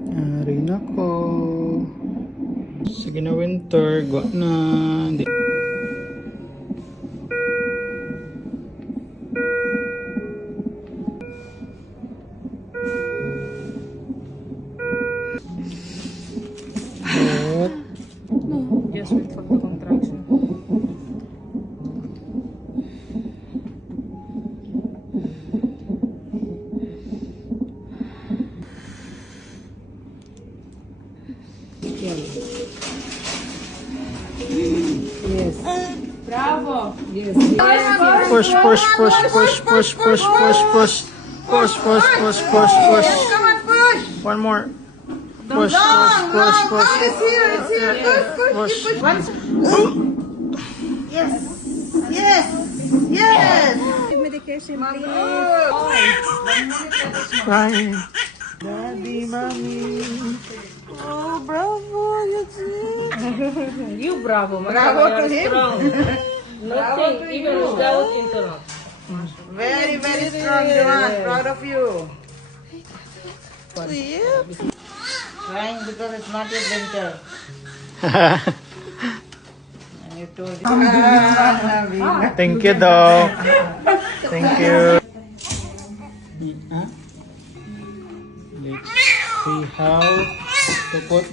Ari na ko. Sige na winter, gwa na. Di. Just wait for the contraction. Yes. Bravo. Yes. Push, push, push, push, push, push, push, push. Push, push, push, push, push. Come on, push. One more. Push, push, push, push. It's here, it's here. Push, push, push. Yes. Yes. Yes. Medication, please. Crying. Daddy, mommy. Oh, bravo. You see? You bravo. Bravo to him. Nothing, even without interrupt. Very, very strong, Johan. Proud of you. Yep. Crying because it's not yet winter. And you told him. Thank you, dog. Thank you. Let's see how to put